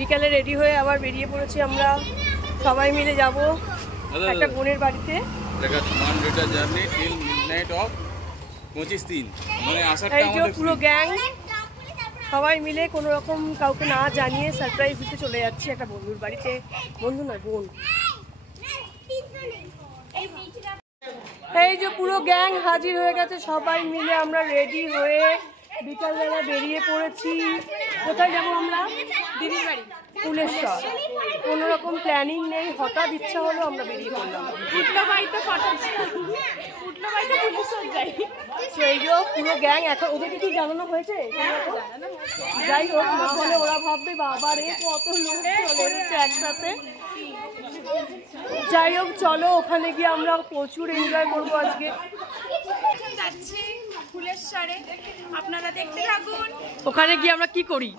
বিকালে রেডি হয়ে আবার বেরিয়ে পড়েছি আমরা, সবাই মিলে যাব একটা বোনের বাড়িতে। এই যে পুরো গ্যাং সবাই মিলে কোনো রকম কাউকে না জানিয়ে সারপ্রাইজ দিতে চলে যাচ্ছি একটা বন্ধুর বাড়িতে। বন্ধু নয়, বোন। এই যে পুরো গ্যাং হাজির হয়ে গেছে, সবাই মিলে আমরা রেডি হয়ে বিকালবেলা বেরিয়ে পড়েছি। কোথায় যাবো আমরা? দিদির বাড়ি, ফুলেশ্বর। কোনো রকম প্ল্যানিং নেই, হঠাৎ ইচ্ছা হলো আমরা বেরিয়ে পড়লাম। সেই যে পুরো গ্যাং, এখন ওদেরকে কি জানানো হয়েছে? যাই হোক, না হলে ওরা ভাববে বাবার এই কত লোক চলে এসেছে একসাথে। যাই হোক, চলো ওখানে গিয়ে আমরা প্রচুর এনজয় করবো আজকে। ফুলেশ্বরে আপনারা দেখতে থাকুন ওখানে গিয়ে আমরা কি করি,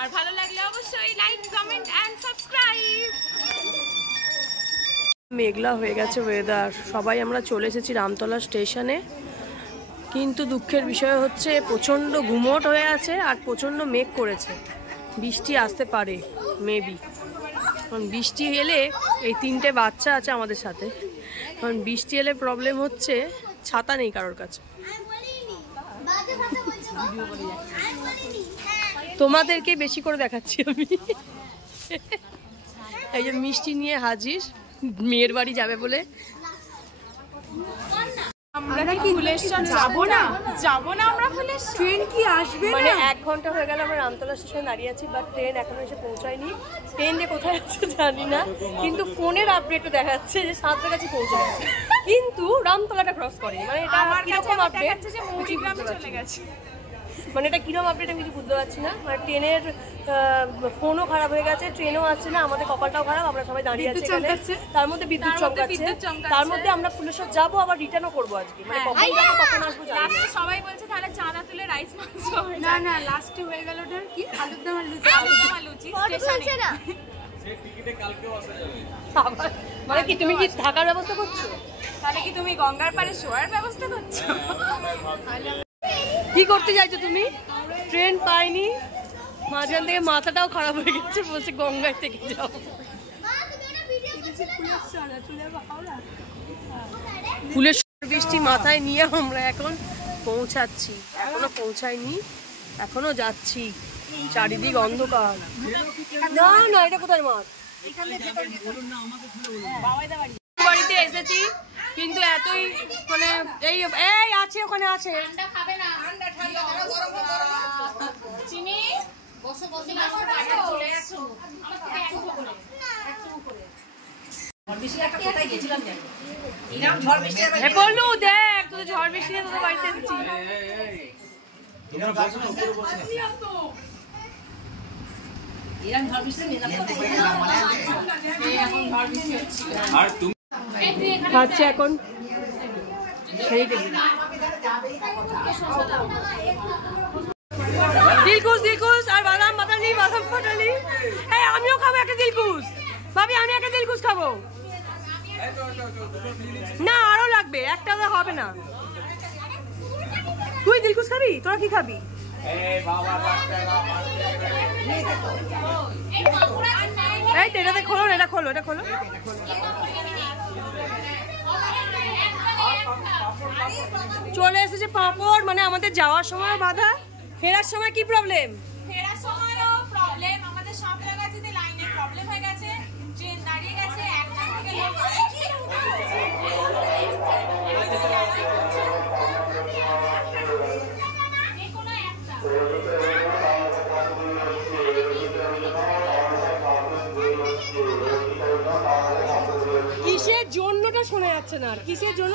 আর ভালো লাগলে অবশ্যই লাইক, কমেন্ট এন্ড সাবস্ক্রাইব। মেঘলা হয়ে গেছে ওয়েদার, সবাই আমরা চলে এসেছি রামতলা স্টেশনে। কিন্তু দুঃখের বিষয় হচ্ছে প্রচণ্ড গুমোট হয়ে আছে আর প্রচণ্ড মেঘ করেছে, বৃষ্টি আসতে পারে মেবি। কারণ বৃষ্টি এলে, এই 3টে বাচ্চা আছে আমাদের সাথে, কারণ বৃষ্টি এলে প্রবলেম হচ্ছে ছাতা নেই কারোর কাছে। তোমাদেরকে বেশি করে দেখাচ্ছি আমি। এই যে মিষ্টি নিয়ে হাজির, মেয়ের বাড়ি যাবে বলে। আমরা কি ফুলেশ্বর যাবো না আমরা ফুলেশ্বর? ট্রেন কি আসবে? মানে 1 ঘন্টা হয়ে গেল আমরা রামতলা স্টেশনে দাঁড়িয়ে আছি, বাট ট্রেন এখনো এসে পৌঁছায়নি। ট্রেন যে কোথায় আছে জানি না, কিন্তু ফোনের আপডেটে দেখাচ্ছে যে সাঁতরাগাছি পৌঁছে গেছে, কিন্তু রামতলাটা ক্রস করেনি। মানে এটা কিরকম আপডেট, চলে গেছে। মানে এটা কিরকম আপডেট আমি কিছু বুঝতে পারছি না। মানে ট্রেনের ফোনও খারাপ হয়ে গেছে, ট্রেনও আসছে না, আমাদের কপালটাও খারাপ, আমরা সবাই দাঁড়িয়ে আছি এখানে। তার মধ্যে বিদ্যুৎ চমকাচ্ছে, তার মধ্যে আমরা ফুলেশ্বর যাবো, আবার রিটার্নও করবো আজকে। মানে কখন আসবো জানি না। সবাই বলছে তাহলে চাঁদা তুলে রাইস মাংস। না লাস্টে হয়ে গেল ওটার কি আলুর দম আর লুচি স্টেশনে। মানে কি তুমি কি থাকার ব্যবস্থা করছো? তাহলে কি তুমি গঙ্গার পাড়ে শোয়ার ব্যবস্থা করছো? কি করতে চাইছো তুমি? ট্রেন পাইনি, মাঝখান থেকে মাথাটাও খারাপ হয়ে গেছে, বলছে গঙ্গায় থেকে যাও। ফুলেশ্বর বৃষ্টি মাথায় নিয়ে আমরা এখন পৌঁছাচ্ছি, এখনো পৌঁছায়নি, এখনো যাচ্ছি, চারিদিক অন্ধকার। না না, এটা কোথায় মাঠ? বাড়িতে এসেছি, কিন্তু এতই মানে এই আছে, ওখানে আছে। বললু দেখ, তুই ঝড় বৃষ্টি তোদের বাড়িতে এসেছি। খাচ্ছে এখন দিলকুশ আর বাদাম ফাটালি। আমিও খাবো একটা দিলকুশ, ভাবি আমি একটা দিলকুশ খাবো। না আরো লাগবে, একটা হবে না। তুই দিলকুশ খাবি? তোরা কি খাবি? এই তো এটা খোলো, এটা খোলো, এটা খোলো। চলে এসেছে পাঁপড়, মানে আমাদের যাওয়ার সময় বাধা, ফেরার সময় কি প্রবলেম? ফেরার সময়ও প্রবলেম, আমাদের সাঁতরাগাছিতে লাইনে প্রবলেম হয়ে গেছে, ট্রেন দাঁড়িয়ে গেছে, একটা থেকে কিসের জন্যটা শোনা যাচ্ছে না, কিসের জন্য?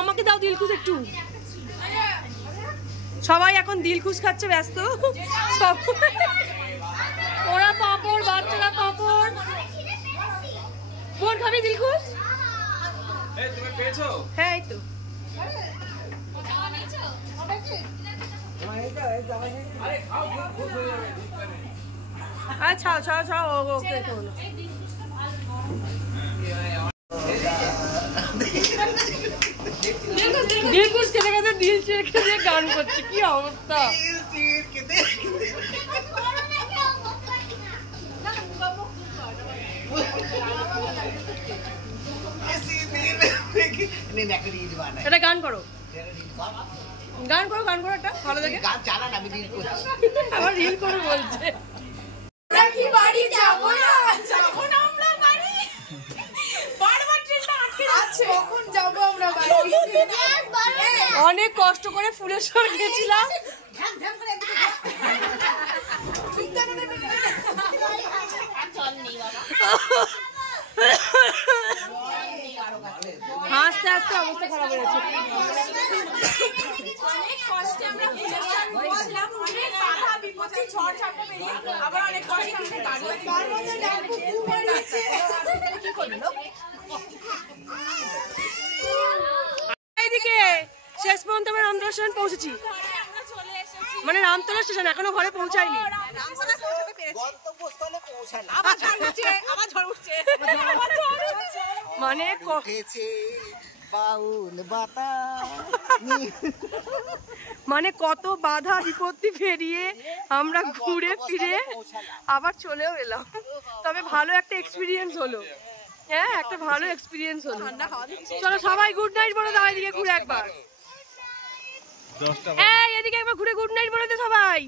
আমাকে দাও দিলকুশ একটু। সবাই এখন দিলকুশ খাচ্ছে, ব্যস্ত। ওরা পাঁপড়, বাচ্চারা পাঁপড়। বোন খাবি দিলকুশ? হ্যাঁ এই তো। আচ্ছা ছাড়াও ওকে হলো। দিলকুশ খেতে খেতে দিল ছেড়ে দিয়ে গান করছে, কি অবস্থা। এটা গান করো, গান করো, গান করো একটা ভালো দেখে। গান চালান, আমি রিল করছি। আবার রিল করে বলছে আমরা কি বাড়ি যাব না, যাব না আমরা বাড়ি। বারবার ট্রেনটা আটকে যাচ্ছে, কখন যাব আমরা বাড়ি? অনেক কষ্ট করে ফুলেশ্বর গেছিলাম। ঢ্যাম ঢ্যাম করে চল নেই বাবা, হাসতে হাসতে অবস্থা খারাপ হয়ে গেছে। অনেক কষ্টে আমরা ফুলেশ্বর পৌঁছলাম, অনেক বাধা বিপত্তি ঝড় ঝাপটা পেরিয়ে আবার অনেক কষ্টে আমরা দাঁড়িয়ে তার মধ্যে ডাকু খুব মারিয়েছে। কি করলো এইদিকে শেষ পর্যন্ত আমরা রামতলা স্টেশন পৌঁছেছি, আমরা চলে এসেছি মানে রামতলা স্টেশন এখনো ঘরে পৌঁছায়নি। রামতলা পৌঁছাতে পেরেছি, গন্তব্যস্থলে পৌঁছালাম। আবার ঝড় উঠছে, আবার ঝড় উঠছে, আবার ঝড় উঠছে। মানে উঠেছে বাউল বাতাস। মানে কত বাধা বিপত্তি পেরিয়ে আমরা ঘুরে ফিরে আবার চলেও এলাম। তবে ভালো একটা এক্সপিরিয়েন্স হলো, হ্যাঁ একটা ভালো এক্সপিরিয়েন্স হলো। চলো সবাই গুড নাইট বলে দাও, এদিকে ঘুরে একবার, এই এদিকে একবার ঘুরে গুড নাইট বলে দে সবাই।